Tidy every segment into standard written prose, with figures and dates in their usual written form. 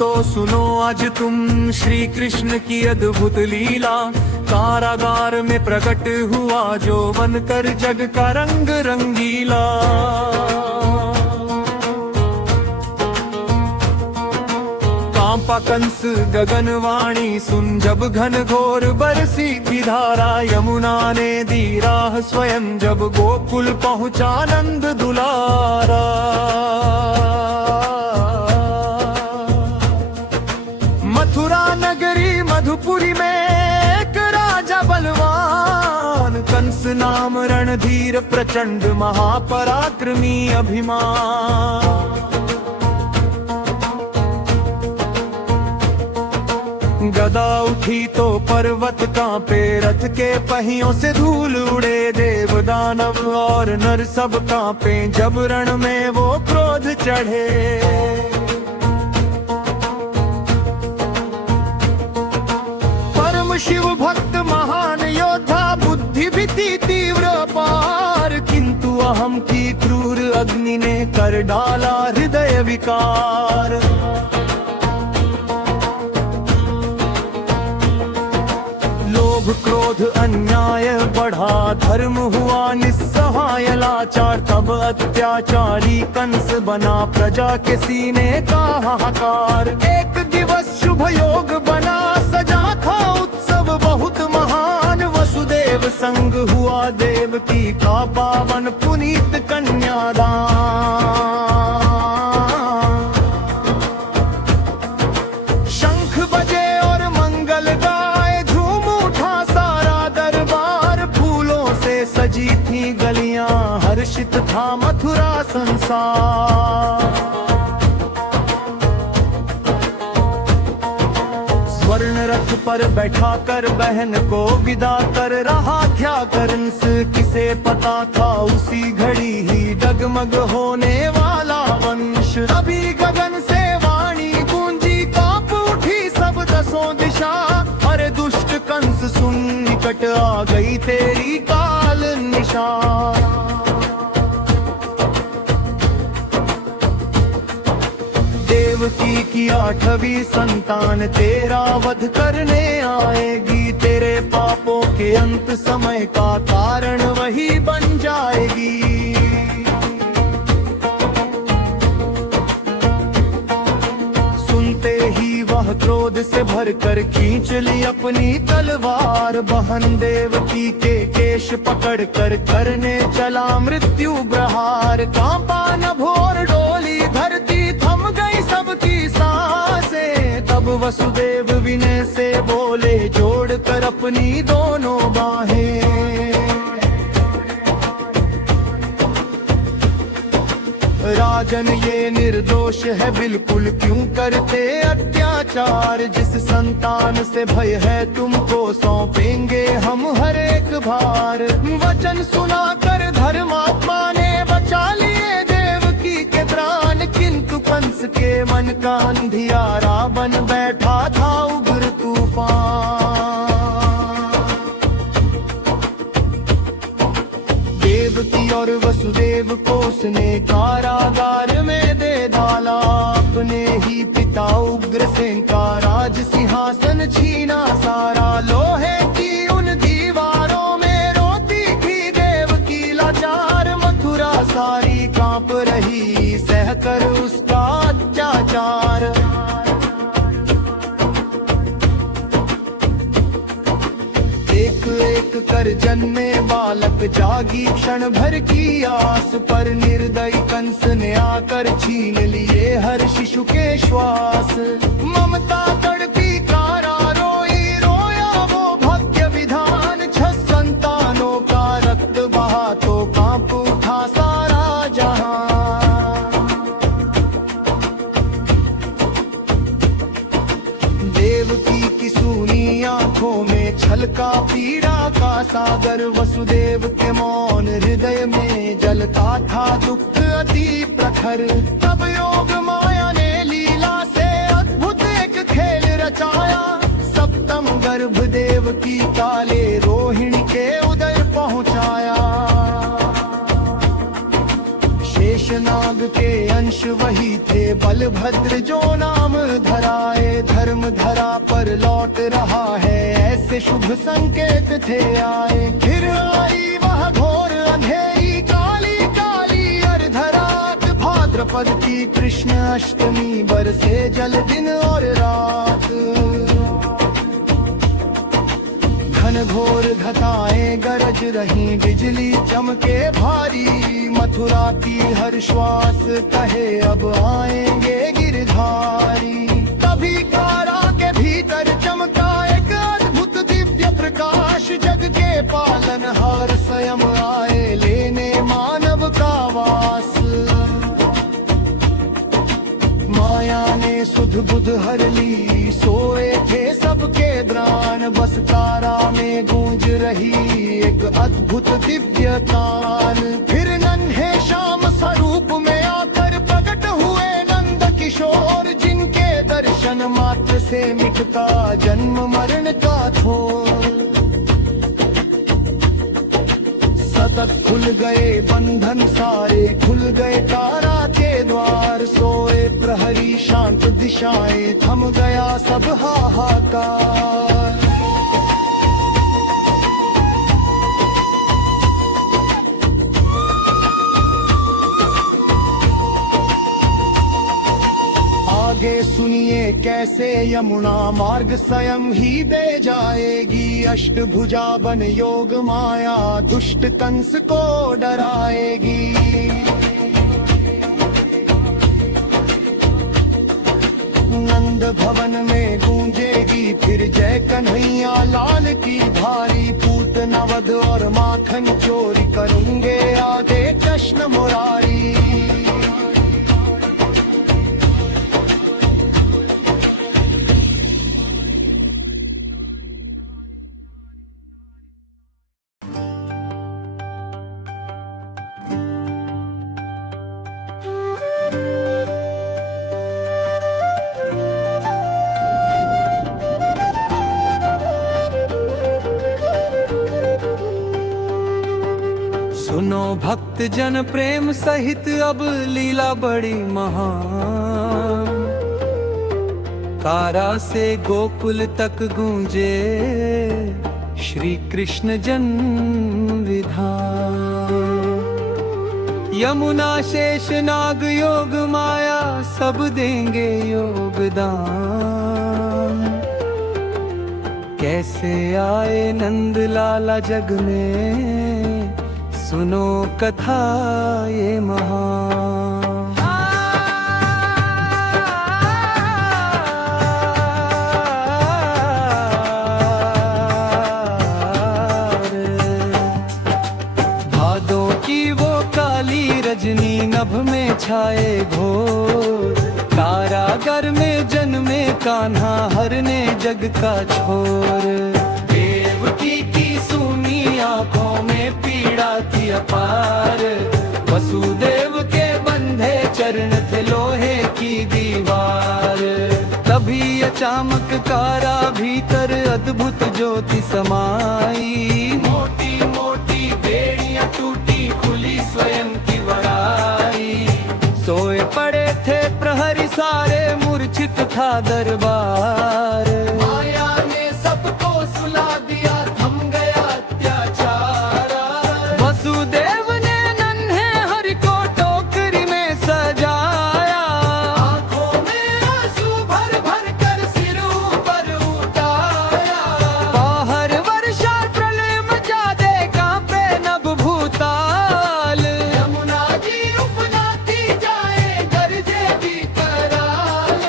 तो सुनो आज तुम श्री कृष्ण की अद्भुत लीला। कारागार में प्रकट हुआ जो बनकर जग का रंग रंगीला। कांपा कंस गगनवाणी सुन जब घन घोर बरसी थी धारा। यमुना ने दी राह स्वयं जब गोकुल पहुंचा नंद दुलारा। मथुरा नगरी मधुपुरी में एक राजा बलवान। कंस नाम रणधीर प्रचंड महापराक्रमी अभिमान। गदा उठी तो पर्वत कांपे, रथ के पहियों से धूल उड़े। देव दानव और नर सब कांपे जब रण में वो क्रोध चढ़े। परम शिव भक्त महान योद्धा, बुद्धि भी थी तीव्र अपार। किंतु अहम की क्रूर अग्नि ने कर डाला हृदय विकार। क्रोध अन्याय बढ़ा, धर्म हुआ निस्सहाय लाचार। तब अत्याचारी कंस बना प्रजा के सीने का हाहाकार। एक दिवस शुभ योग बना, सजा था उत्सव बहुत महान। वसुदेव संग हुआ देवकी का पावन पुनीत कन्यादान। शंख बजे और मंगल गाए, झूम उठा सारा दरबार। फूलों से सजी थी गलियां, हर्षित था मथुरा संसार। स्वर्ण रथ पर बैठा कर बहन को विदा कर रहा था कंस। किसे पता था उसी घड़ी ही डगमग होने वाला वंश। अभी गगन से वाणी गूंजी, कांप उठी सब दसों दिशा। अरे दुष्ट कंस सुन, निकट आ गई तेरी काल निशान। देवकी की 8वीं संतान तेरा वध करने आएगी। तेरे पापों के अंत समय का कारण वही बन जाएगी। सुनते ही वह क्रोध से भरकर खींच ली अपनी तलवार। बहन देवकी के केश पकड़ कर करने चला मृत्यु प्रहार। कांपा नभोर डोली धरती, थम गई सबकी सांसें। तब वसुदेव विनय से बोले, जोड़ कर अपनी दोनों बाहें। राजन ये निर्दोष है बिल्कुल, क्यों करते अत्याचार। जिस संतान से भय है तुमको, सौंपेंगे हम हर एक भार। वचन सुना कर धर्मात्मा ने बचा लिए देवकी के प्राण। किंतु कंस के मन का अंधियारा बन बैठा था उग्र तूफान। देवकी और वसुदेव को उसने कारागार में दे डाला। अपने ही पिता उग्रसेन का राज सिंहासन छीना सारा। लोहे की उन दीवारों में रोती थी देवकी लाचार। मथुरा सारी कांप रही, सहकर उसका अत्याचार। एक एक कर जन्मे बालक, जागी क्षण भर की आस। पर निर्दयी कंस ने आकर छीन लिए हर शिशु के श्वास। ममता तड़पी कारा रोई, रोया वो भव्य विधान। 6 संतानों का रक्त बहा तो कांप उठा सारा जहां। देवकी की सूनी आंखों में छलका पीड़ा का सागर। वसुदेव के मौन हृदय में जलता था दुख अति प्रखर। तब योग माया ने लीला से अद्भुत एक खेल रचाया। सप्तम गर्भ देवकी काले रोहिणी के उदर पहुंचाया। शेष शेषनाग के अंश वही थे बलभद्र जो नाम धराए। धर्म धरा पर लौट रहा है ऐसे शुभ संकेत थे आए। फिर आई वह घोर अंधेरी काली काली अर्धरात। भाद्रपद की कृष्ण अष्टमी बरसे जल दिन और रात। घनघोर घटाएं गरज रही बिजली चमके भारी। मथुरा की हर श्वास कहे अब आएंगे गिरधारी। तभी कारा के भीतर चमका एक अद्भुत दिव्य प्रकाश। जग के पालनहार स्वयं आए लेने मानव का वास। माया ने सुध बुध हर ली सोए थे सबके द्राण। बस तारा में गूंज रही एक अद्भुत दिव्य तान। फिर नन्हे श्याम स्वरूप में आकर प्रकट हुए नंद किशोर। जिनके दर्शन मात्र से मिटता जन्म मरण का थोर। सतत खुल गए बंधन सारे खुल गए तारा के द्वार। सोए प्रहरी शांत दिशाएं थम गया सब हाहाकार। आगे सुनिए कैसे यमुना मार्ग स्वयं ही दे जाएगी। अष्टभुजा बन योग माया दुष्ट कंस को डराएगी। नंद भवन में गूंजेगी फिर जय कन्हैया लाल की भारी। पूत नवद और माखन चोरी करेंगे आगे कृष्ण मुरारी। सुनो भक्त जन प्रेम सहित अब लीला बड़ी महान। कारा से गोकुल तक गूंजे श्री कृष्ण जन विधान। यमुना शेष नाग योग माया सब देंगे योगदान। कैसे आए नंद लाला जग में सुनो कथा ये महान। भादों की वो काली रजनी नभ में छाए घोर। कारागर में जन्मे कान्हा हरने जग का छोर। देवकी की सूनी आंखों में पीड़ा थी अपार। वसुदेव के बंधे चरण थे लोहे की दीवार। तभी अचानक कारा भीतर अद्भुत ज्योति समाई। मोटी मोटी बेड़ियां टूटी खुली स्वयं की बड़ाई। सोए पड़े थे प्रहरी सारे मूर्छित था दरबार। माया ने सबको सुला दिया थम गया अत्याचार। वसुदेव ने नन्हे हरि को टोकरी में सजाया। आंखों में आंसू भर भर कर सिर ऊपर उठाया। बाहर वर्षा प्रलय मचा दे कांपे नभ भूताल। यमुना जी उफनाती जाए गरजे भी कराल।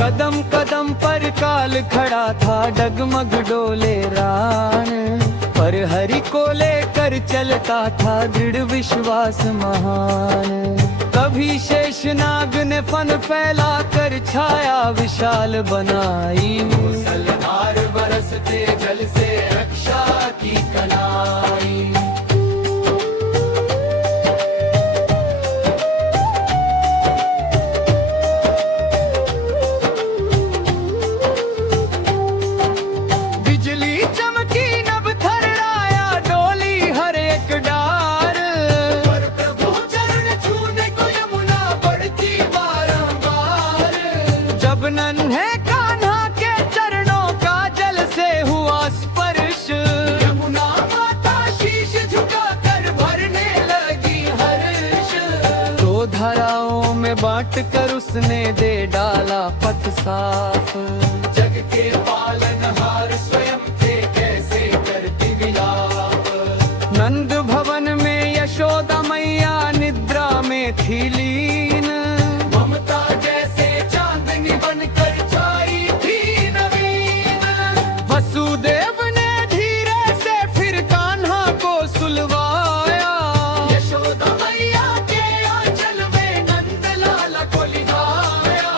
कदम कदम पर काल खड़ा था डगमग डोले रान। पर हरि को लेकर चलता था दृढ़ विश्वास महान। कभी शेषनाग ने फन फैला कर छाया विशाल बनाई। मूसलधार बरसते जल से रक्षा की कलाई। को बांट कर उसने दे डाला पथ साफ। जग के पालनहार स्वयं थे कैसे करती विलाप। नंद भवन में यशोदा मैया निद्रा में थी लीन। ममता जैसे चांदनी बनकर छाई थी नवीन। वसुदेव ने धीरे से फिर कान्हा को सुलवाया। यशोदा मैया के आंचल में नंद लाला को लिहाया।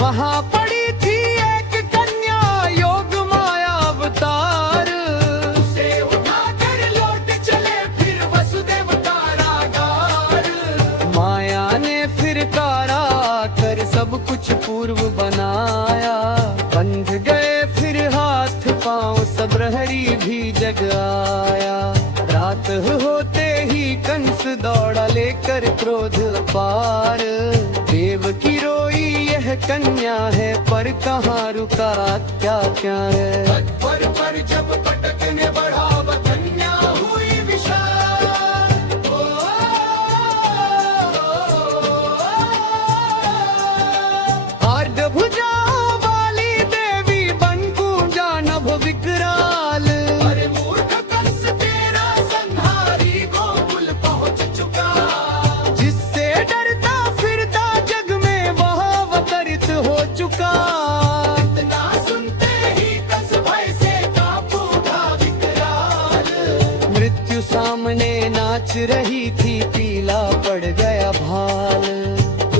वहाँ पड़ी थी एक कन्या योग माया अवतार। उसे उठाकर लौट चले फिर वसुदेव कारागार। माया ने फिर कारा कर सब कुछ पूर्व बनाया। बंध गए फिर हाथ पांव सब प्रहरी भी जग आया। रात होते ही कंस दौड़ा लेकर क्रोध पार। देव की रोई यह कन्या है पर कहाँ रुका क्या क्या है। पर जब पटकने बढ़ा वह कन्या हुई विशाल। आर्ध भुजाओं वाली देवी बन कूंजा नभ विकराल। अरे मूर्ख कंस तेरा संहारी गोकुल पहुंच चुका। जिससे डरता फिरता जग में वह अवतरित हो चुका। इतना सुनते ही कंस भय से कांप उठा विकराल। मृत्यु सामने नाच रही थी पीला पड़ गया भाल।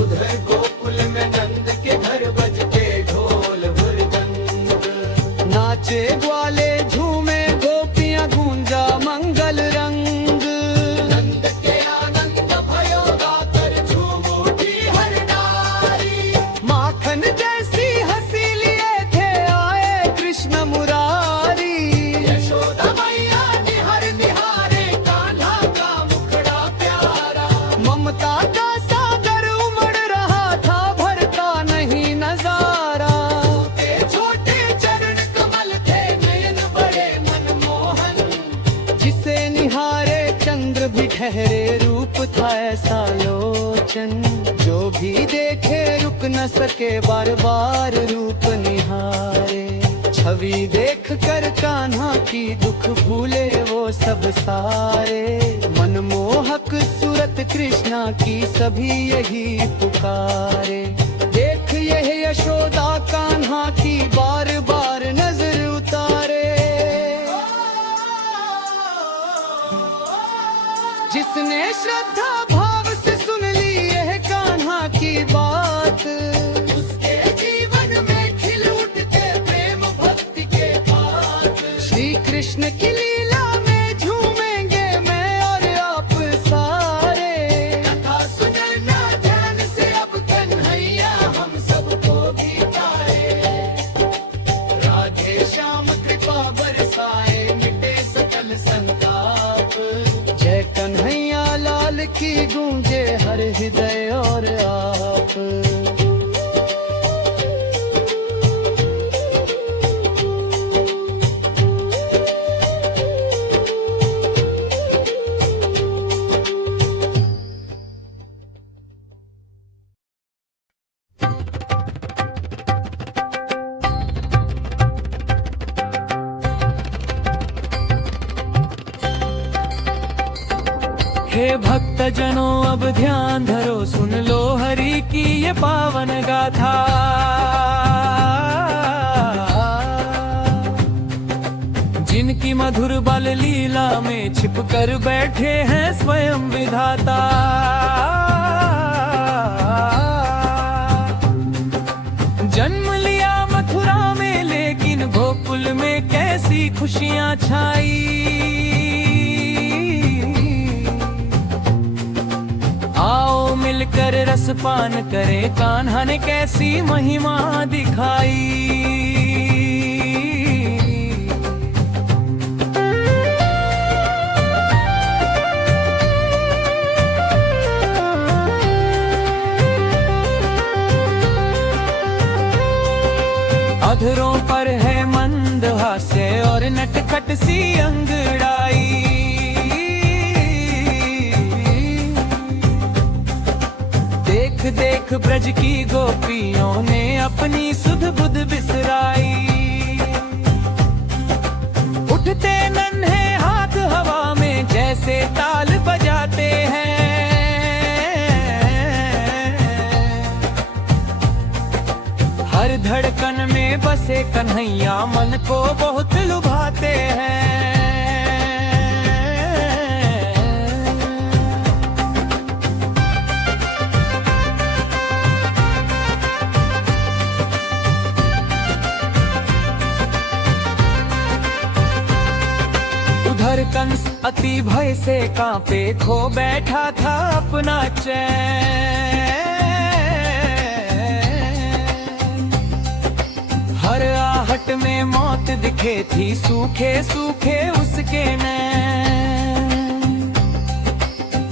उधर गोकुल में नंद के घर बजते ढोल मृदंग। नाचे ग्वाले झूमे गोपियां गूंजा मंगल रंग। नंद के आनंद भयो गाकर झूम उठी हर नारी। माखन जैसी हंसी लिए थे आए कृष्ण मुरारी। यशोदा मैया निहर निहारे कान्हा का मुखड़ा प्यारा। ममता का सागर उमड़ रहा था भरता नहीं नजारा। ते छोटे चरण कमल थे नयन बड़े मनमोहन। जिसे निहारे चंद्र भी ठहरे रूप था ऐसा लोचन। जो भी देखे रुक न सके बार बार रूप निहारे। छवि देख कर कान्हा की दुख भूले वो सब सारे। मनमोहक सूरत कृष्णा की सभी यही पुकारे। देख यह यशोदा कान्हा की बार बार नजर उतारे। जिसने श्रद्धा भाव से सुन ली यह कान्हा की बात। उसके जीवन में खिल उठते प्रेम भक्ति के पात। श्री कृष्ण की लीला में झूमेंगे मैं और आप सारे। कथा सुने ना ध्यान से अब कन्हैया हम सबको भी पाए। राधे श्याम कृपा बरसाए मिटे सकल संताप। जय कन्हैया लाल की गूंजे हर हृदय और आप। हे भक्त जनों अब ध्यान धरो सुन लो हरि की ये पावन गाथा। जिनकी मधुर बाल लीला में छिप कर बैठे हैं स्वयं विधाता। जन्म लिया मथुरा में लेकिन गोकुल में कैसी खुशियां छाई। आओ मिलकर रसपान करें कान्हा ने कैसी महिमा दिखाई। अधरों पर है मंद हास्य और नटखट सी अंगड़ाई। देख देख ब्रज की गोपियों ने अपनी सुध बुध बिसराई। उठते नन्हे हाथ हवा में जैसे ताल बजाते हैं, हर धड़कन में बसे कन्हैया मन को बहुत लुभाते हैं। उधर कंस अति भय से कांपे, खो बैठा था अपना चैन। हर आहट में मौत दिखे थी, सूखे सूखे उसके नैन।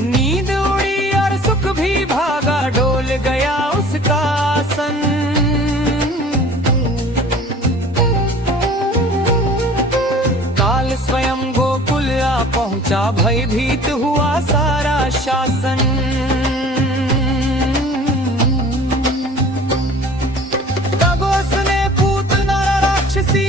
नींद उड़ी और सुख भी भागा, डोल गया उसका आसन। काल स्वयं गोकुल आ पहुंचा, भयभीत हुआ सारा शासन।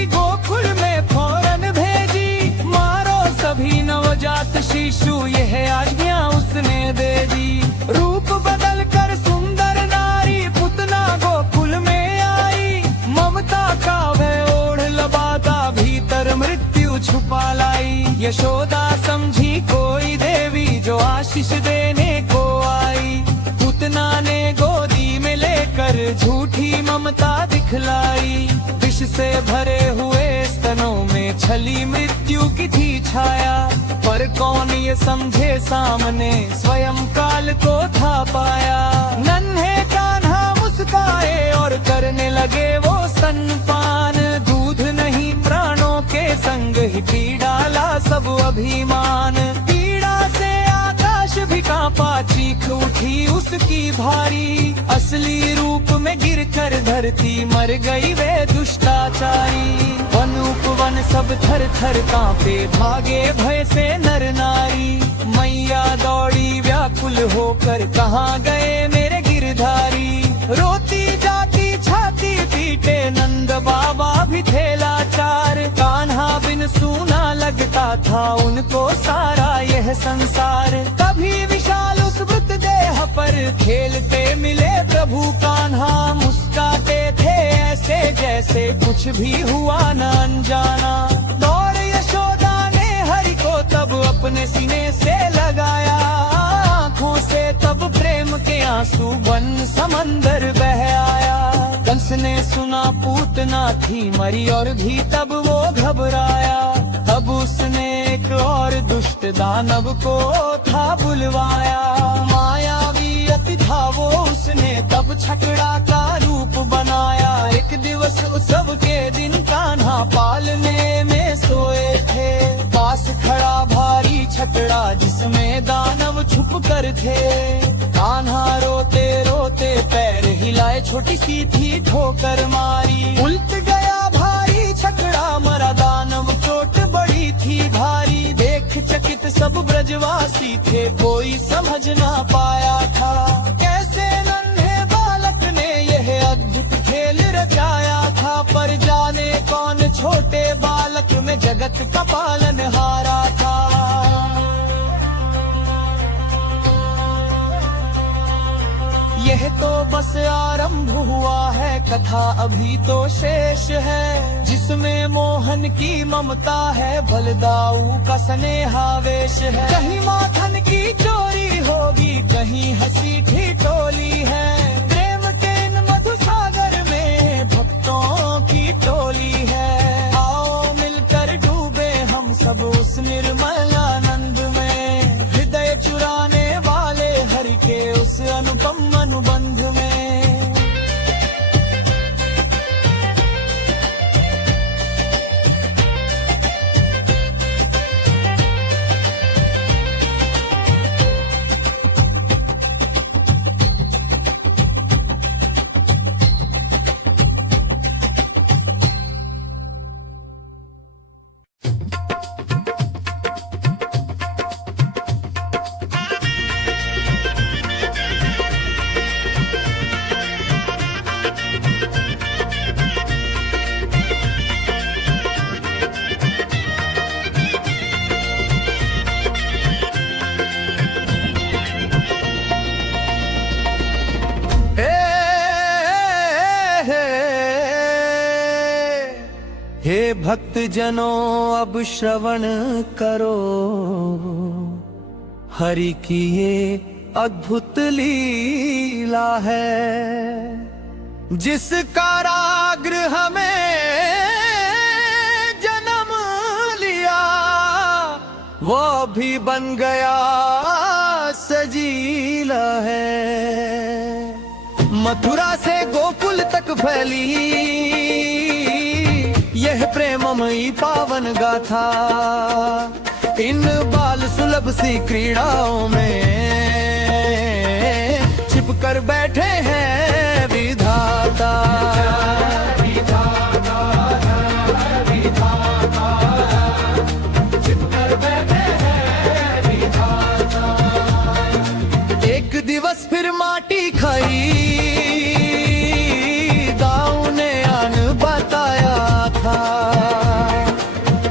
गोकुल में फौरन भेजी, मारो सभी नवजात शिशु, यह आज्ञा उसने दे दी। रूप बदल कर सुंदर नारी पुतना गोकुल में आई, ममता का वह ओढ़ लबादा, भीतर मृत्यु छुपा लाई। यशोदा समझी कोई देवी जो आशीष देने को आई, पुतना ने गोदी में लेकर झूठी ममता दिखलाई। विष से भरे हुए स्तनों में छली मृत्यु की थी छाया, पर कौन ये समझे सामने स्वयं काल को था पाया। नन्हे कान्हा मुस्काए और करने लगे वो स्तनपान, दूध नहीं प्राणों के संग ही पी डाला सब अभिमान। पीड़ा से आकाश भी कांपा, चीख उठी उसकी भारी, असली रूप में गिरकर धरती मर गई वे दुष्टाचारी। वन उपवन सब थर थर कांपे, भागे भय से नर नारी। मैया दौड़ी व्याकुल होकर, कहाँ गए मेरे गिरधारी। रोती जाती छाती पीटे, नंद बाबा भी थे लाचार। कान्हा बिन सूना लगता था उनको सारा यह संसार। कभी विशाल उस वृत देह पर खेलते मिले प्रभु कान्हा, मुस्काते थे ऐसे जैसे कुछ भी हुआ न अनजाना। दौड़ यशोदा ने हरि को तब अपने सीने से लगाया, आँखों से तब प्रेम के आंसू बन समंदर बह आया। कंस ने सुना पूतना थी मरी और भी तब वो घबराया, तब उसने एक और दुष्ट दानव को था बुलवाया। मायावी अति था वो, उसने तब छकड़ा का रूप बनाया। एक दिवस उत्सव के दिन कान्हा पालने में सोए थे, पास खड़ा भारी छकड़ा जिसमें दानव छुप कर थे। कान्हा रोते रोते पैर हिलाए, छोटी सी थी ठोकर मारी। उल्ट गया भारी छकड़ा, मरा दानव, चोट बड़ी थी भारी। देख चकित सब ब्रजवासी थे, कोई समझ ना पाया था। कैसे नन्हे बालक ने यह अद्भुत खेल रचाया था, पर जाने कौन छोटे बालक में जगत का पालन हारा था। यह तो बस आरंभ हुआ है, कथा अभी तो शेष है। जिसमें मोहन की ममता है, बलदाऊ का स्नेहावेश है। कहीं माखन की चोरी होगी, कहीं हंसी ठिठोली है। प्रेम के इन मधुसागर में भक्तों की टोली है। आओ मिलकर डूबे हम सब उस निर्मल आनंद में, हृदय चुराने वाले हरि के उस अनुपम अनुबंध में। भक्त जनों अब श्रवण करो, हरि की ये अद्भुत लीला है। जिस कारागृह में जन्म लिया वो भी बन गया सजीला है। मथुरा से गोकुल तक फैली यह प्रेममयी पावन गाथा, इन बाल सुलभ सी क्रीड़ाओं में छिपकर बैठे हैं विधाता। एक दिवस फिर माटी खाई दाऊ ने अन बताया था,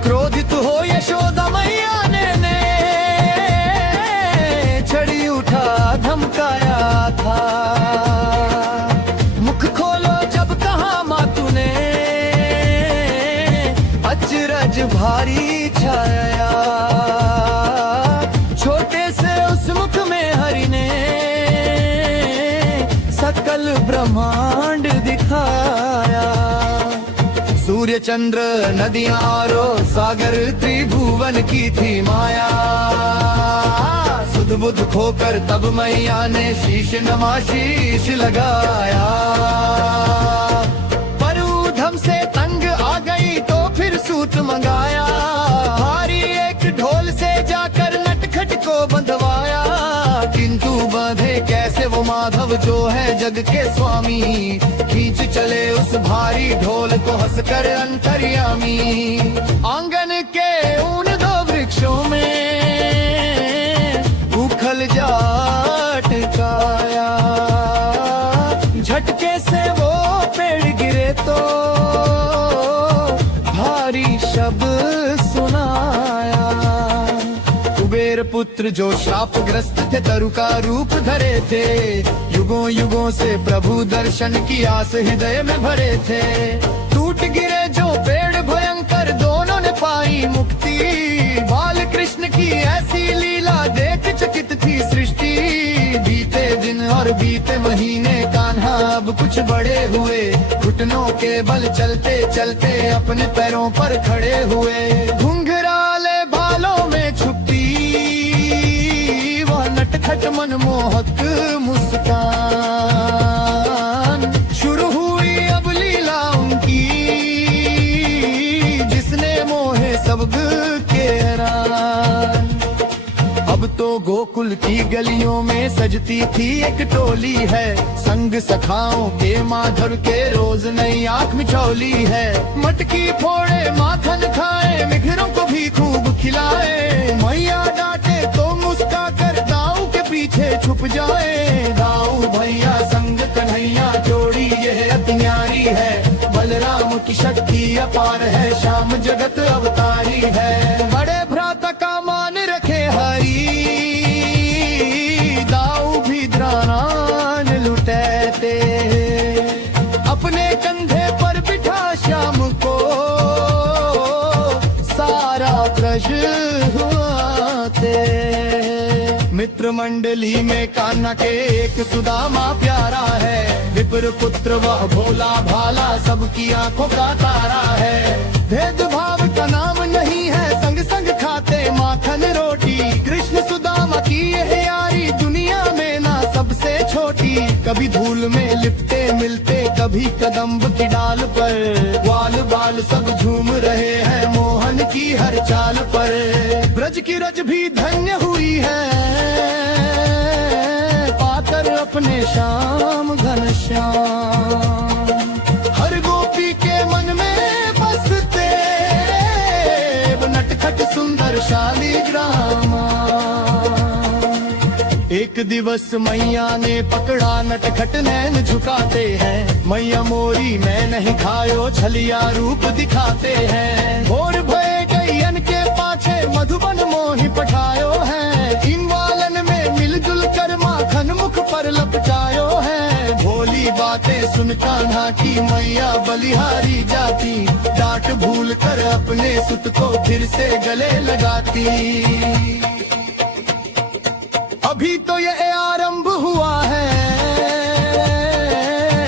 क्रोधित हो यशोदा मैया ने छड़ी उठा धमकाया था। मुख खोलो जब कहा मातू ने, अचरज भारी छाया। छोटे से उस मुख में हरि ने सकल ब्रह्मांड दिखाया। सूर्य चंद्र नदियां और सागर त्रिभुवन की थी माया। सुध बुध खोकर तब मैया ने शीश नमा शीश लगाया। पर ऊधम से तंग आ गई तो फिर सूत मंगाया। भारी एक ढोल से जाकर नटखट को बंधवाया, किंतु बांधे कैसे वो माधव जो है जग के स्वामी। खींच चले उस भारी ढोल को हंसकर अंतर्यामी। आंगन के उन दो वृक्षों में उखल जाट काया। झटके से वो पेड़ गिरे तो भारी शब्द सुनाया। कुबेर पुत्र जो शापग्रस्त थे तरु का रूप धरे थे। युगों युगों से प्रभु दर्शन की आस हृदय में भरे थे। टूट गिरे जो पेड़ भयंकर दोनों ने पाई मुक्ति। बाल कृष्ण की ऐसी लीला देख चकित थी सृष्टि। बीते दिन और बीते महीने कान्हा अब कुछ बड़े हुए। घुटनों के बल चलते चलते अपने पैरों पर खड़े हुए। घुंघराले बालों में छुपती वह नटखट मनमोहक मुस्कान। शुरू हुई अब लीला उनकी जिसने मोहे सब के रान। अब तो गोकुल की गलियों में सजती थी एक टोली है। संग सखाओं के माधव के रोज नई आंख मिचौली है। मटकी फोड़े माखन खाए मिठरों को भी खूब खिलाए। मैया डांटे तो मुस्का कर दाऊ के पीछे छुप जाए। दाऊ भैया संग कन्हैया जोड़ी यह अति न्यारी है। बलराम की शक्ति अपार है, श्याम जगत अवतारी है। बड़े भ्राता का मान रखे हरी, दाऊ भी द्रानान लुटैते। अपने कंधे पर बिठा श्याम को सारा ब्रज हुआते। मित्र मंडली में कान्हा के एक सुदामा प्यारा है। विप्र पुत्र वह भोला भाला सबकी आंखों का तारा है। भेदभाव का नाम नहीं है, संग संग खाते माखन रोटी। कृष्ण सुदामा की यह यारी दुनिया में ना सबसे छोटी। कभी धूल में लिपटे मिलते, कभी कदम्ब की डाल पर। ग्वाल बाल सब झूम रहे हैं मोहन की हर चाल पर। ब्रज की रज भी धन्य हुई है पाकर अपने श्याम घनश्याम। हर गोपी के मन में बसते नटखट सुंदर शालिग्राम। एक दिवस मैया ने पकड़ा नटखट नैन झुकाते हैं। मैया मोरी मैं नहीं खायो छलिया रूप दिखाते हैं। भोर भय गैयन के पाछे मधुबन मोहि पठायो है। इन वालन में मिलजुल कर माखन मुख पर लपटायो है। भोली बातें सुन कान्हा की मैया बलिहारी जाती, डांट भूल कर अपने सुत को फिर से गले लगाती। अभी तो ये आरंभ हुआ है,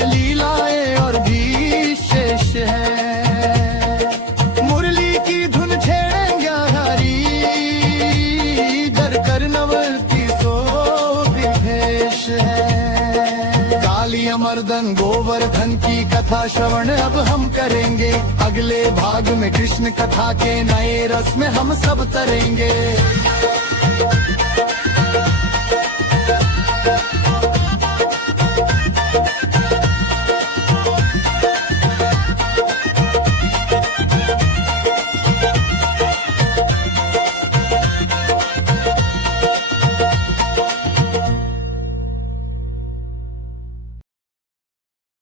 लीलाएं और भी शेष है। मुरली की धुन छेड़ेंगे हरी, डर कर नवल की सो विभेश है। काली मर्दन गोवर्धन की कथा श्रवण अब हम करेंगे, अगले भाग में कृष्ण कथा के नए रस में हम सब तरेंगे।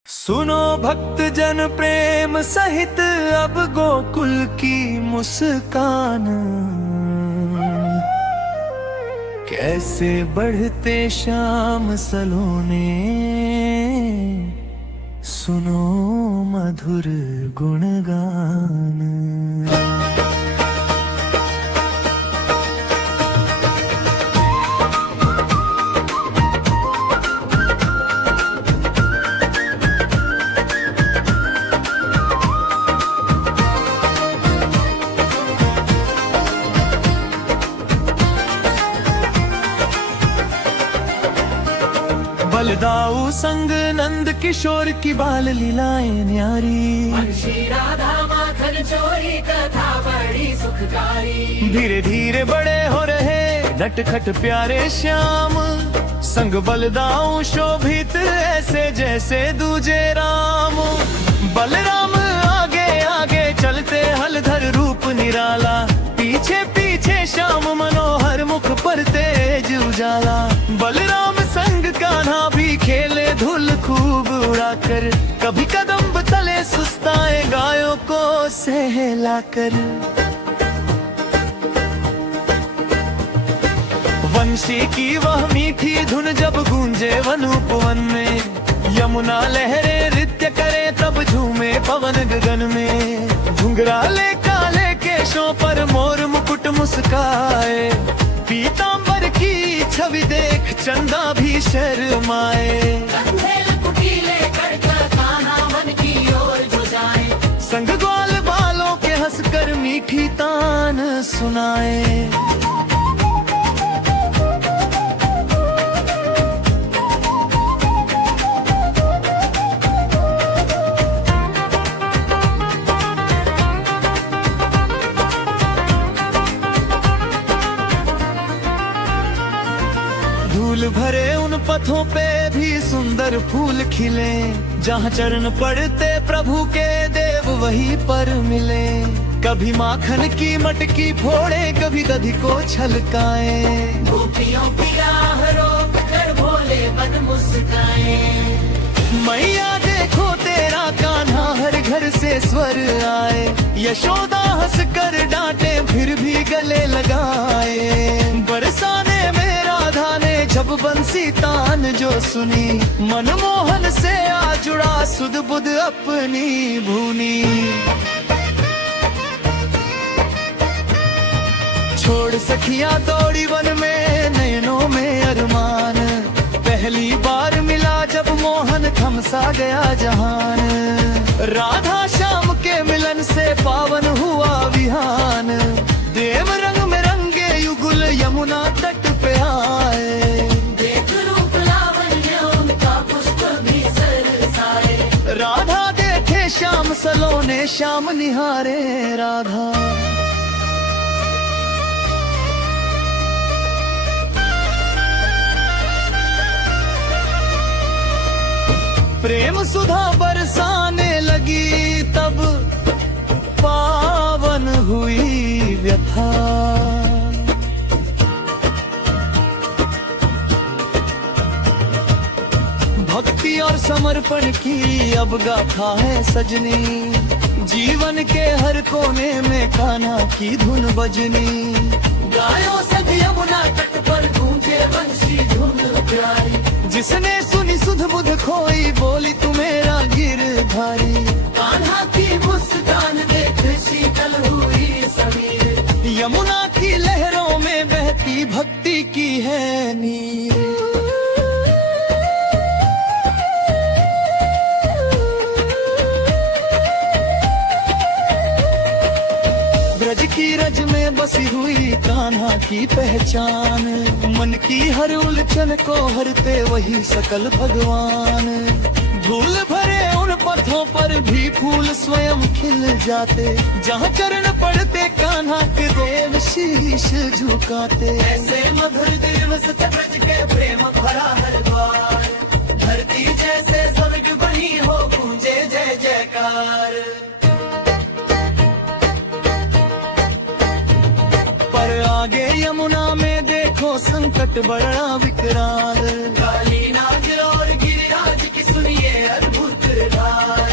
सुनो भक्त जन प्रेम सहित अब गोकुल की मुस्कान, कैसे बढ़ते श्याम सलोने, सुनो मधुर गुणगान। बलदाऊ संग नंद किशोर की बाल लीलाएं न्यारी, राधा माखन चोरी कथा बड़ी सुखकारी। धीरे धीरे बड़े हो रहे नटखट प्यारे श्याम, संग बलदाऊ शोभित ऐसे जैसे दूजे राम। बलराम आगे आगे चलते हलधर रूप निराला, पीछे पीछे श्याम मनोहर मुख पर तेज उजाला। बलराम संग कान्हा भी खेले धुल खूब उड़ाकर, कभी कदम तले सुस्ताए गायों को सहलाकर। वंशी की वह मीठी धुन जब गूंजे वन उपवन में, यमुना लहरे नृत्य करे तब झूमे पवन गगन में। घुंघराले काले केशों पर मोर मुकुट मुस्काए, पीतांबर की छवि देख चंदा भी शर्माए। संग ग्वाल बालों के हंसकर मीठी तान सुनाए। धूल भरे उन पथों पे भी सुंदर फूल खिले, जहाँ चरण पड़ते प्रभु के देव वहीं पर मिले। कभी माखन की मटकी फोड़े, कभी दधी को छलकाए, गोपियों की राह रोक कर भोले बन मुस्काए। मैया देखो तेरा कान्हा हर घर से स्वर आए, यशोदा हंस कर डांटे फिर भी गले लगाए। बरसाने में राधा ने जब बंसी तान जो सुनी, मनमोहन से आ जुड़ा सुध बुध अपनी भूनी। छोड़ सखियां दौड़ी वन में नैनों में अरमान, पहली बार मिला जब मोहन थम सा गया जहान। राधा श्याम के मिलन से पावन हुआ विहान, देव रंग में रंगे युगुल यमुना तट पे आए। देख रूप लावण्य उनका पुष्प भी सरसाए, राधा देखे श्याम सलोने, श्याम निहारे राधा। प्रेम सुधा बरसाने लगी तब पावन हुई व्यथा। भक्ति और समर्पण की अब गाथा है सजनी, जीवन के हर कोने में कान्हा की धुन बजनी। गायों से यमुना तट पर गूंजे वंशी धुन प्यारी, जिसने सुनी सुध बुध खोई बोली तू मेरा गीत बसी हुई कान्हा की पहचान, मन की हर उलझन को हरते वही सकल भगवान। धूल भरे उन पथों पर भी फूल स्वयं खिल जाते, जहाँ चरण पड़ते कान्हा के देव शीश झुकाते। ऐसे मधुर दिवस ब्रज के प्रेम भरा हर द्वार, धरती जैसे स्वर्ग बनी हो गूंजे जय जयकार। पर आगे यमुना में देखो संकट बड़ा विकराल, काली नाग और गिरिराज की सुनिए अद्भुत धार।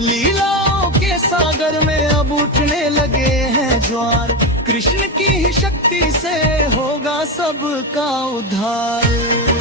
लीलाओं के सागर में अब उठने लगे हैं ज्वार, कृष्ण की ही शक्ति से होगा सबका उद्धार।